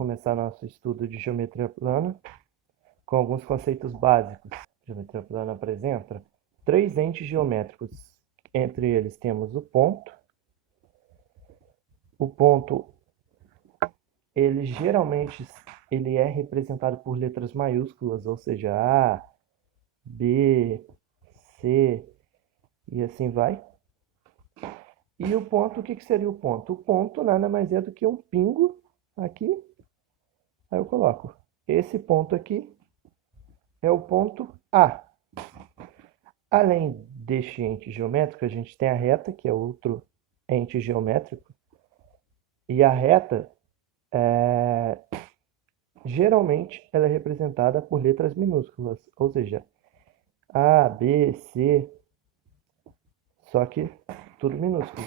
começar nosso estudo de geometria plana com alguns conceitos básicos. A geometria plana apresenta três entes geométricos. Entre eles temos o ponto. O ponto, ele geralmente é representado por letras maiúsculas, ou seja, A, B, C e assim vai. E o ponto, o que seria o ponto? O ponto nada mais é do que um pingo aqui. Aí eu coloco, esse ponto aqui é o ponto A. Além deste ente geométrico, a gente tem a reta, que é outro ente geométrico. E a reta, geralmente, ela é representada por letras minúsculas, ou seja, A, B, C, só que tudo minúsculo.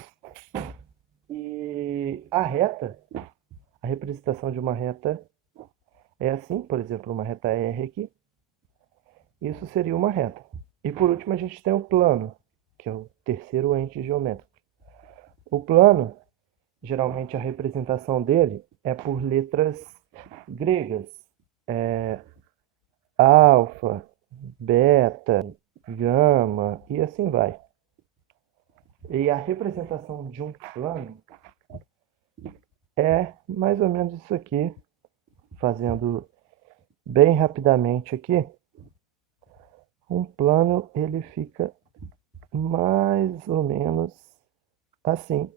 E a reta, a representação de uma reta é assim, por exemplo, uma reta R aqui. Isso seria uma reta. E por último a gente tem o plano, que é o terceiro ente geométrico. O plano, geralmente a representação dele é por letras gregas. Alfa, beta, gama e assim vai. E a representação de um plano é mais ou menos isso aqui, fazendo bem rapidamente aqui. Um plano ele fica mais ou menos assim.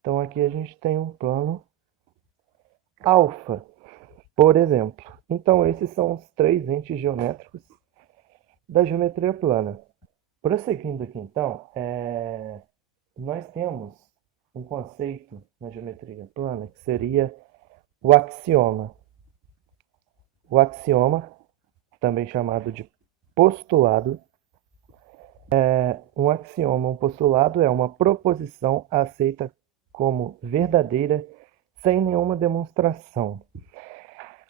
Então aqui a gente tem um plano alfa, por exemplo. Então esses são os três entes geométricos da geometria plana. Prosseguindo aqui então, nós temos um conceito na geometria plana que seria o axioma. O axioma, também chamado de postulado, um axioma, um postulado é uma proposição aceita como verdadeira sem nenhuma demonstração.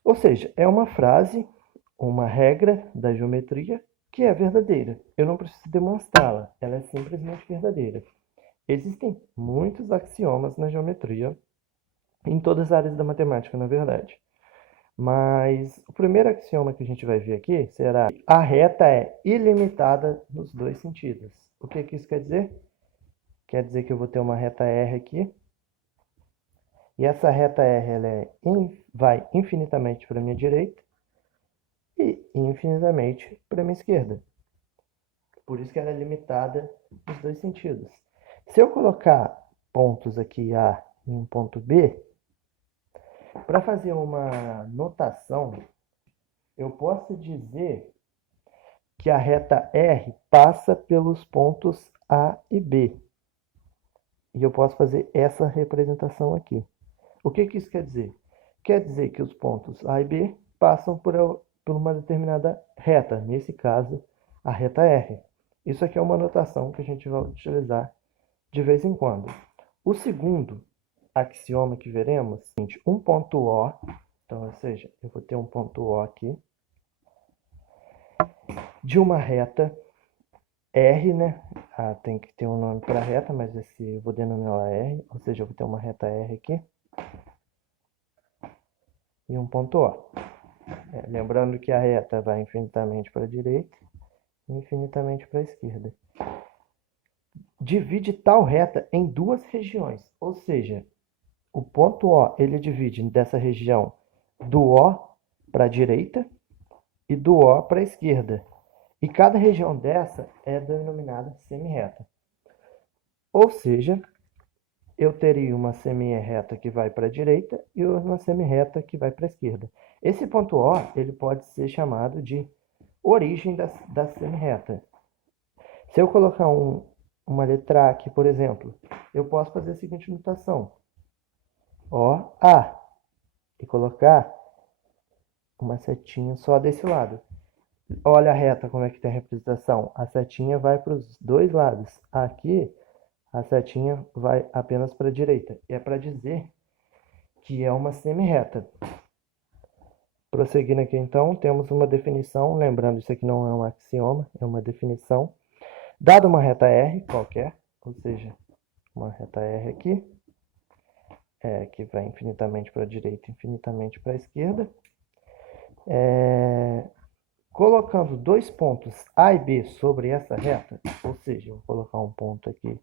Ou seja, é uma frase, uma regra da geometria que é verdadeira. Eu não preciso demonstrá-la, ela é simplesmente verdadeira. Existem muitos axiomas na geometria, em todas as áreas da matemática, na verdade. Mas o primeiro axioma que a gente vai ver aqui será: a reta é ilimitada nos dois sentidos. O que isso quer dizer? Quer dizer que eu vou ter uma reta R aqui, e essa reta R ela vai infinitamente para a minha direita e infinitamente para a minha esquerda. Por isso que ela é limitada nos dois sentidos. Se eu colocar pontos aqui A e um ponto B, para fazer uma notação, eu posso dizer que a reta R passa pelos pontos A e B. E eu posso fazer essa representação aqui. O que isso quer dizer? Quer dizer que os pontos A e B passam por uma determinada reta, nesse caso, a reta R. Isso aqui é uma notação que a gente vai utilizar de vez em quando. O segundo axioma que veremos é o seguinte: um ponto O, então, ou seja, eu vou ter um ponto O aqui, de uma reta R, né? Tem que ter um nome para reta, mas eu vou denominar ela R, ou seja, eu vou ter uma reta R aqui e um ponto O. Lembrando que a reta vai infinitamente para a direita e infinitamente para a esquerda. Divide tal reta em duas regiões, ou seja, o ponto O ele divide dessa região do O para a direita e do O para a esquerda. E cada região dessa é denominada semirreta. Ou seja, eu teria uma semirreta que vai para a direita e uma semirreta que vai para a esquerda. Esse ponto O ele pode ser chamado de origem da semirreta. Se eu colocar uma letra aqui, por exemplo, eu posso fazer a seguinte notação: OA, e colocar uma setinha só desse lado. Olha a reta, como é que tem a representação. A setinha vai para os dois lados. Aqui, a setinha vai apenas para a direita. É para dizer que é uma semirreta. Prosseguindo aqui, então, temos uma definição. Lembrando, isso aqui não é um axioma, é uma definição. Dada uma reta R qualquer, ou seja, uma reta R aqui, que vai infinitamente para a direita, infinitamente para a esquerda. Colocando dois pontos A e B sobre essa reta, ou seja, eu vou colocar um ponto aqui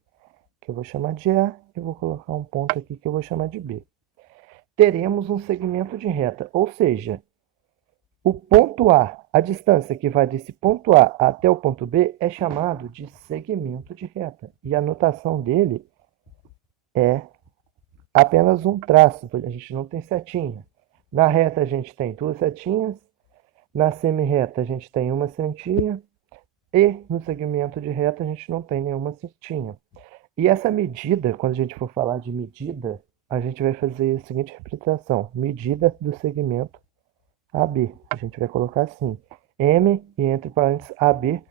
que eu vou chamar de A e vou colocar um ponto aqui que eu vou chamar de B. Teremos um segmento de reta, ou seja, o ponto A distância que vai desse ponto A até o ponto B é chamado de segmento de reta. E a notação dele é apenas um traço, a gente não tem setinha. Na reta a gente tem duas setinhas, na semi-reta a gente tem uma setinha, e no segmento de reta a gente não tem nenhuma setinha. E essa medida, quando a gente for falar de medida, a gente vai fazer a seguinte representação: medida do segmento AB. A gente vai colocar assim, M e entre parênteses AB,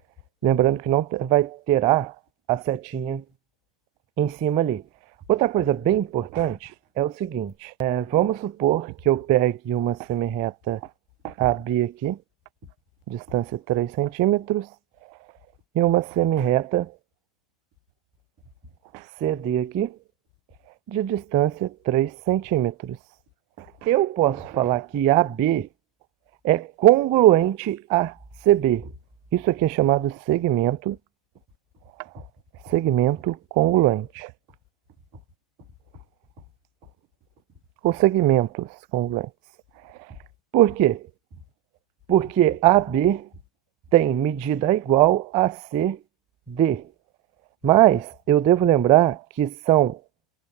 lembrando que não vai ter a setinha em cima ali. Outra coisa bem importante é o seguinte, vamos supor que eu pegue uma semi-reta AB aqui, distância 3 centímetros, e uma semi-reta CD aqui, de distância 3 centímetros. Eu posso falar que AB é congruente a CB. Isso aqui é chamado segmento congruente. Ou segmentos congruentes. Por quê? Porque AB tem medida igual a CD. Mas eu devo lembrar que são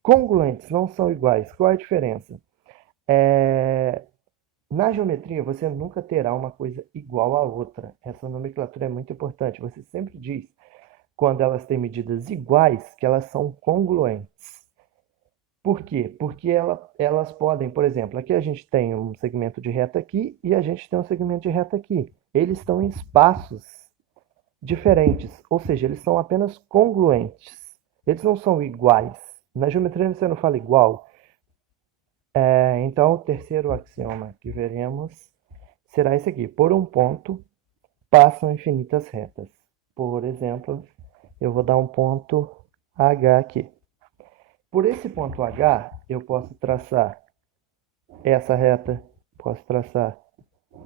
congruentes, não são iguais. Qual é a diferença? Na geometria, você nunca terá uma coisa igual à outra. Essa nomenclatura é muito importante. Você sempre diz, quando elas têm medidas iguais, que elas são congruentes. Por quê? Porque elas podem, por exemplo, aqui a gente tem um segmento de reta aqui e a gente tem um segmento de reta aqui. Eles estão em espaços diferentes, ou seja, eles são apenas congruentes. Eles não são iguais. Na geometria você não fala igual. Então, o terceiro axioma que veremos será esse aqui. Por um ponto, passam infinitas retas. Por exemplo, eu vou dar um ponto H aqui. Por esse ponto H, eu posso traçar essa reta, posso traçar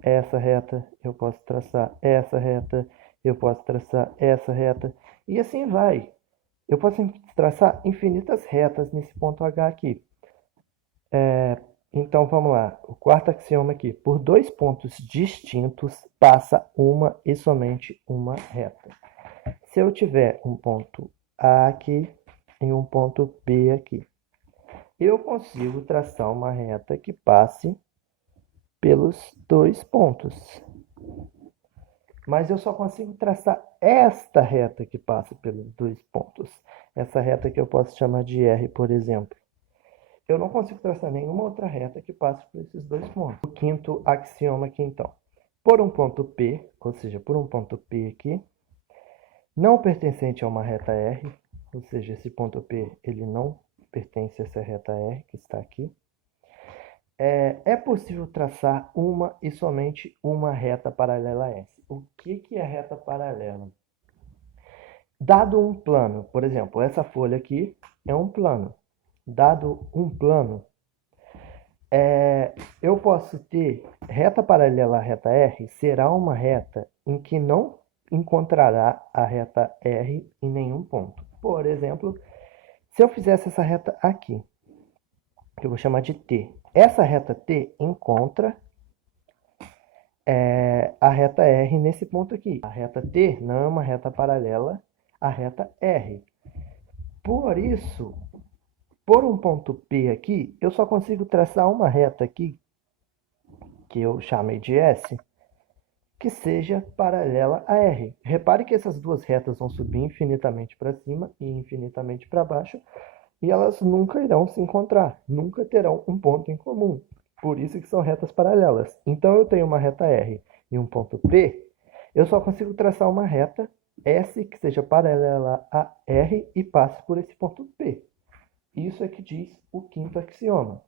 essa reta, eu posso traçar essa reta, eu posso traçar essa reta, e assim vai. Eu posso traçar infinitas retas nesse ponto H aqui. Então, vamos lá. O quarto axioma aqui. Por dois pontos distintos, passa uma e somente uma reta. Se eu tiver um ponto A aqui e um ponto B aqui, eu consigo traçar uma reta que passe pelos dois pontos. Mas eu só consigo traçar esta reta que passa pelos dois pontos. Essa reta que eu posso chamar de R, por exemplo. Eu não consigo traçar nenhuma outra reta que passe por esses dois pontos. O quinto axioma aqui, então. Por um ponto P, ou seja, por um ponto P aqui, não pertencente a uma reta R, ou seja, esse ponto P ele não pertence a essa reta R que está aqui, é possível traçar uma e somente uma reta paralela a S. O que é reta paralela? Dado um plano, por exemplo, essa folha aqui é um plano. Dado um plano, eu posso ter reta paralela à reta R, será uma reta em que não encontrará a reta R em nenhum ponto. Por exemplo, se eu fizesse essa reta aqui, que eu vou chamar de T, essa reta T encontra a reta R nesse ponto aqui. A reta T não é uma reta paralela à reta R. Por isso, por um ponto P aqui, eu só consigo traçar uma reta aqui, que eu chamei de S, que seja paralela a R. Repare que essas duas retas vão subir infinitamente para cima e infinitamente para baixo, e elas nunca irão se encontrar, nunca terão um ponto em comum. Por isso que são retas paralelas. Então, eu tenho uma reta R e um ponto P, eu só consigo traçar uma reta S que seja paralela a R e passe por esse ponto P. Isso é que diz o quinto axioma.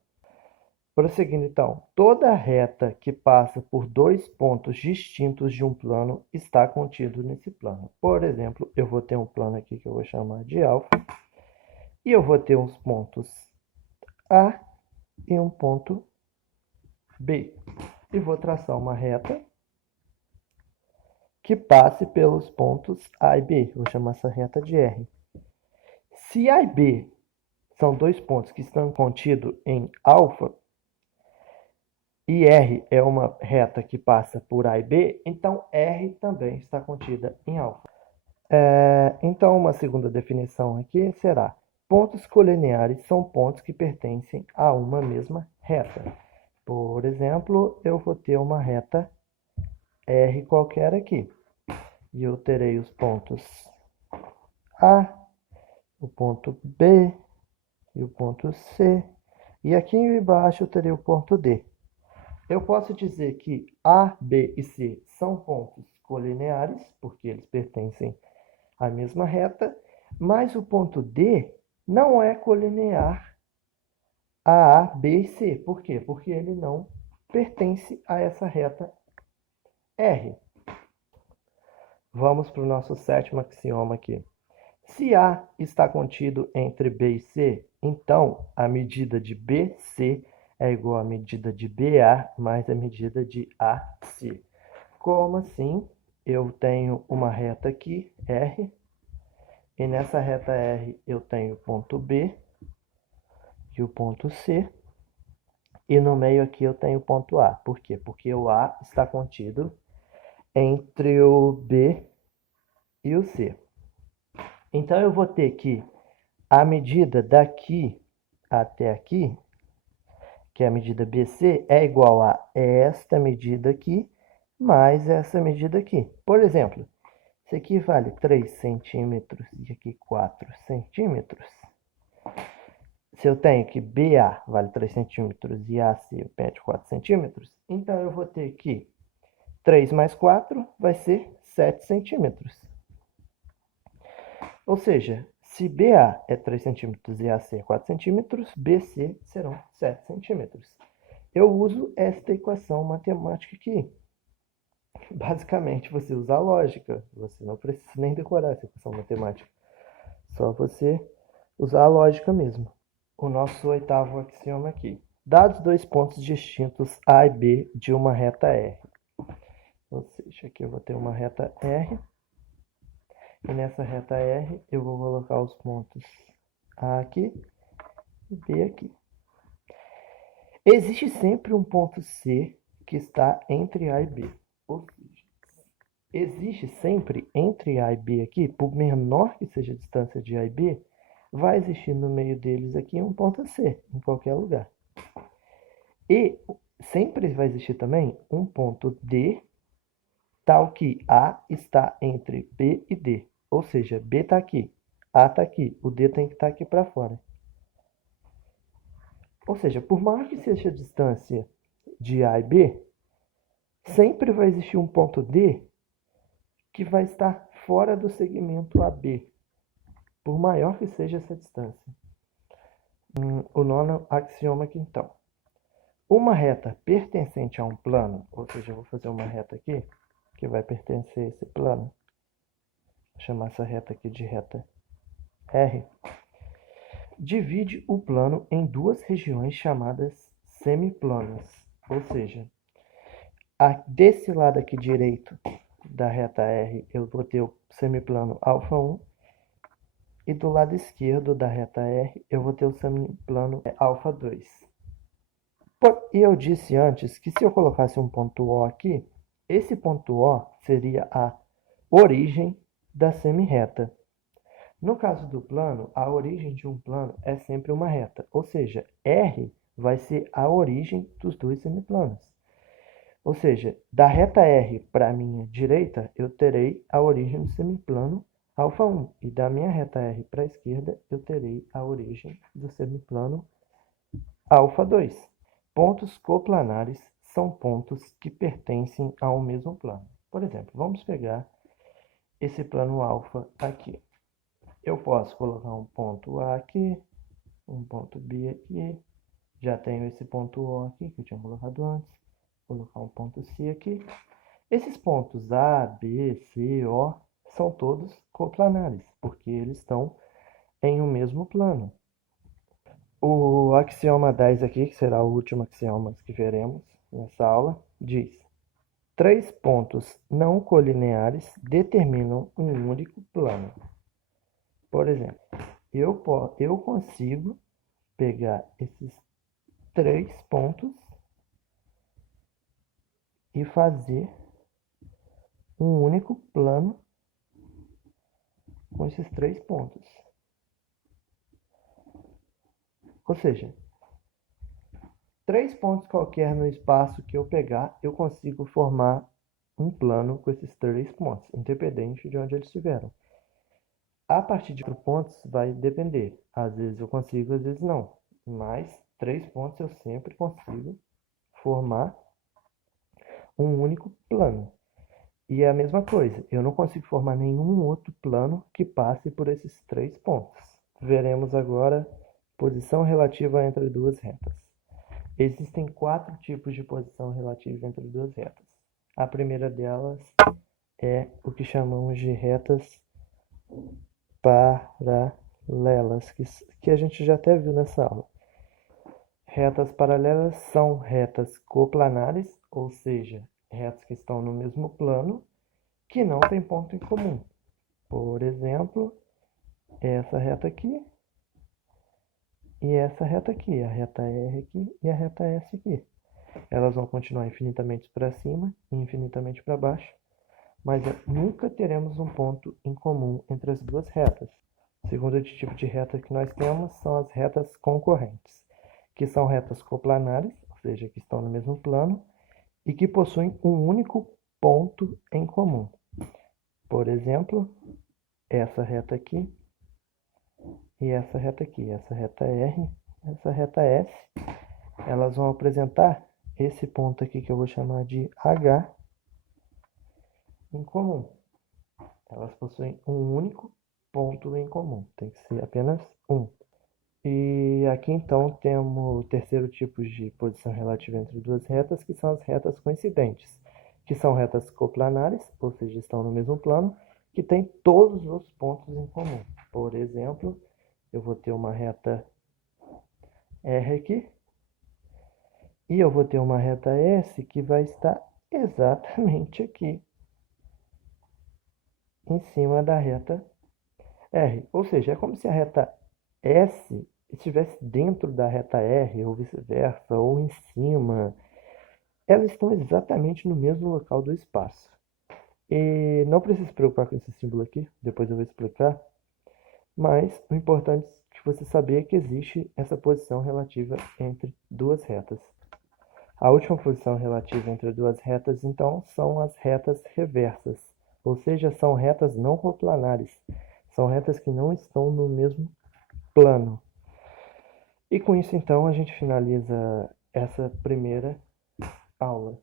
Prosseguindo então, toda reta que passa por dois pontos distintos de um plano está contido nesse plano. Por exemplo, eu vou ter um plano aqui que eu vou chamar de alfa, e eu vou ter uns pontos A e um ponto B. E vou traçar uma reta que passe pelos pontos A e B. Vou chamar essa reta de R. Se A e B são dois pontos que estão contidos em alfa, e R é uma reta que passa por A e B, então R também está contida em alfa. Então, uma segunda definição aqui será: pontos colineares são pontos que pertencem a uma mesma reta. Por exemplo, eu vou ter uma reta R qualquer aqui. E eu terei os pontos A, o ponto B e o ponto C. E aqui embaixo eu terei o ponto D. Eu posso dizer que A, B e C são pontos colineares, porque eles pertencem à mesma reta, mas o ponto D não é colinear a B e C. Por quê? Porque ele não pertence a essa reta R. Vamos para o nosso sétimo axioma aqui. Se A está contido entre B e C, então a medida de BC é igual à medida de BA mais a medida de AC. Como assim? Eu tenho uma reta aqui, R, e nessa reta R eu tenho o ponto B e o ponto C, e no meio aqui eu tenho o ponto A. Por quê? Porque o A está contido entre o B e o C. Então eu vou ter que a medida daqui até aqui, que é a medida BC, é igual a esta medida aqui mais essa medida aqui. Por exemplo, isso aqui vale 3 centímetros e aqui 4 centímetros. Se eu tenho que BA vale 3 centímetros e AC pede 4 centímetros, então eu vou ter que 3 mais 4 vai ser 7 centímetros. Ou seja, se BA é 3 centímetros e AC é 4 centímetros, BC serão 7 centímetros. Eu uso esta equação matemática aqui. Basicamente, você usa a lógica. Você não precisa nem decorar essa equação matemática. Só você usar a lógica mesmo. O nosso oitavo axioma aqui. Dados dois pontos distintos A e B de uma reta R. Ou seja, aqui eu vou ter uma reta R. E nessa reta R eu vou colocar os pontos A aqui e B aqui. Existe sempre um ponto C que está entre A e B. Ou seja, existe sempre entre A e B aqui, por menor que seja a distância de A e B, vai existir no meio deles aqui um ponto C, em qualquer lugar. E sempre vai existir também um ponto D, tal que A está entre B e D. Ou seja, B está aqui, A está aqui, o D tem que estar aqui para fora. Ou seja, por maior que seja a distância de A e B, sempre vai existir um ponto D que vai estar fora do segmento AB, por maior que seja essa distância. O nono axioma aqui, então. Uma reta pertencente a um plano, ou seja, eu vou fazer uma reta aqui, que vai pertencer a esse plano. Vou chamar essa reta aqui de reta R. Divide o plano em duas regiões chamadas semiplanas. Ou seja, desse lado aqui direito da reta R, eu vou ter o semiplano α1. E do lado esquerdo da reta R, eu vou ter o semiplano α2. E eu disse antes que se eu colocasse um ponto O aqui, esse ponto O seria a origem da semirreta. No caso do plano, a origem de um plano é sempre uma reta, ou seja, R vai ser a origem dos dois semiplanos. Ou seja, da reta R para a minha direita, eu terei a origem do semiplano α1, e da minha reta R para a esquerda, eu terei a origem do semiplano α2. Pontos coplanares são pontos que pertencem a um mesmo plano. Por exemplo, vamos pegar esse plano alfa aqui. Eu posso colocar um ponto A aqui, um ponto B aqui, já tenho esse ponto O aqui, que eu tinha colocado antes, vou colocar um ponto C aqui. Esses pontos A, B, C, O são todos coplanares, porque eles estão em um mesmo plano. O axioma 10 aqui, que será o último axioma que veremos nessa aula, diz: três pontos não colineares determinam um único plano. Por exemplo, eu consigo pegar esses três pontos e fazer um único plano com esses três pontos. Ou seja, três pontos qualquer no espaço que eu pegar, eu consigo formar um plano com esses três pontos, independente de onde eles estiveram. A partir de 4 pontos vai depender. Às vezes eu consigo, às vezes não. Mas 3 pontos eu sempre consigo formar um único plano. E é a mesma coisa, eu não consigo formar nenhum outro plano que passe por esses 3 pontos. Veremos agora posição relativa entre duas retas. Existem 4 tipos de posição relativa entre duas retas. A primeira delas é o que chamamos de retas paralelas, que a gente já até viu nessa aula. Retas paralelas são retas coplanares, ou seja, retas que estão no mesmo plano, que não têm ponto em comum. Por exemplo, essa reta aqui e essa reta aqui, a reta R aqui e a reta S aqui. Elas vão continuar infinitamente para cima e infinitamente para baixo, mas nunca teremos um ponto em comum entre as duas retas. O segundo tipo de reta que nós temos são as retas concorrentes, que são retas coplanares, ou seja, que estão no mesmo plano, e que possuem um único ponto em comum. Por exemplo, essa reta aqui e essa reta aqui, essa reta R, essa reta S, elas vão apresentar esse ponto aqui que eu vou chamar de H em comum. Elas possuem um único ponto em comum, tem que ser apenas um. E aqui então temos o terceiro tipo de posição relativa entre duas retas, que são as retas coincidentes, que são retas coplanares, ou seja, estão no mesmo plano, que tem todos os pontos em comum. Por exemplo, eu vou ter uma reta R aqui, e eu vou ter uma reta S que vai estar exatamente aqui, em cima da reta R. Ou seja, é como se a reta S estivesse dentro da reta R, ou vice-versa, ou em cima. Elas estão exatamente no mesmo local do espaço. E não precisa se preocupar com esse símbolo aqui, depois eu vou explicar. Mas o importante é que você saber que existe essa posição relativa entre duas retas. A última posição relativa entre duas retas, então, são as retas reversas, ou seja, são retas não coplanares, são retas que não estão no mesmo plano. E com isso, então, a gente finaliza essa primeira aula.